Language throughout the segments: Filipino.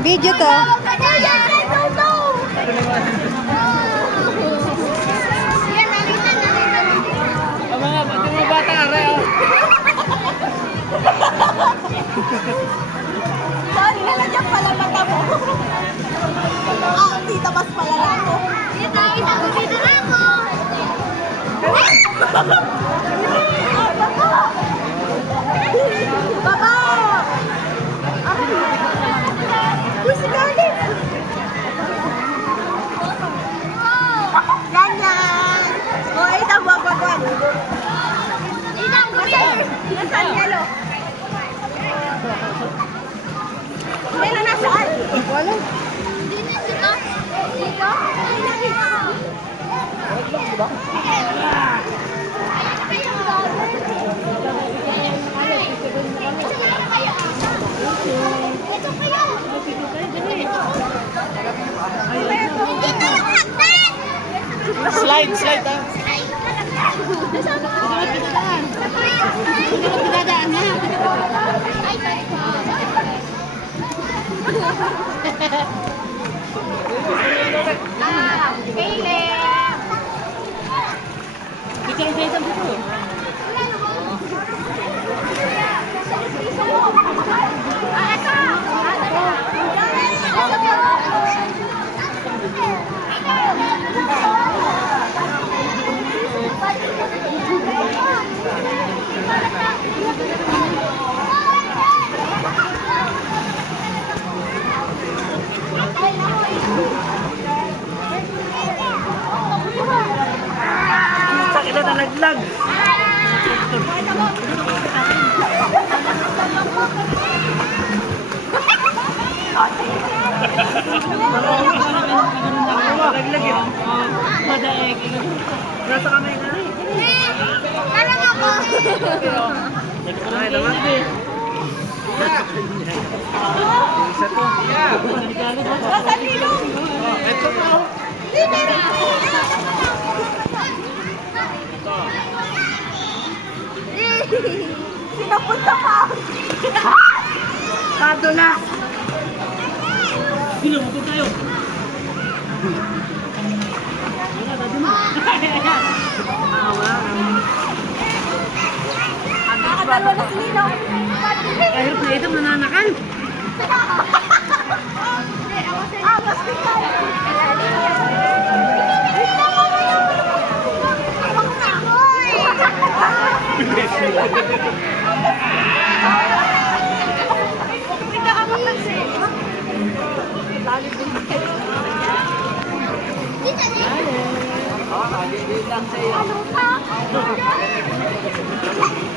Video to. Mga bata are oh. Sorry, nalagyan pala mata mo. Ah, tita, mas palala ako. Tita, isang dito na ako. Baba! Uy, si Darling! Ganyan! O, isang wagwagwag. Isang gumir! Nasaan yelo? Yelo na saan? Wala. Dito? Slide ah. Sakit na nalaglag. Nalaglag yun. Madaig. Nasa kamay na. Parang ako. Ay, naman. Isa to. Nasa bilong. Ito pa. Sinapunta pa. Pado na. Bilang tayo. Nakadalawa na si Nino. Kahirap na ito, nananakan. Ah, mas bigay.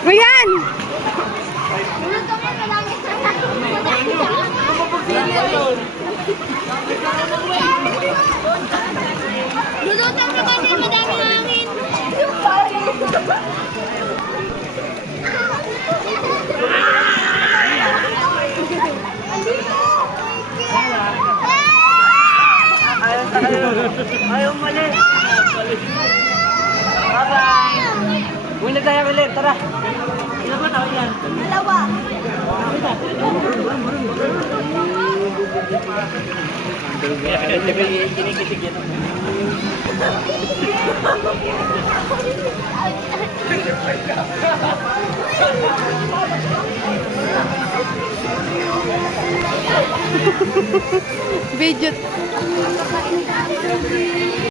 Rian! Lulutan mo kasi madami hangin. Ayaw mali. Bye-bye. Uwi na tayo ulit, tara. Ilan ba tao yan? Dalawa. Kinikitig yan. Video.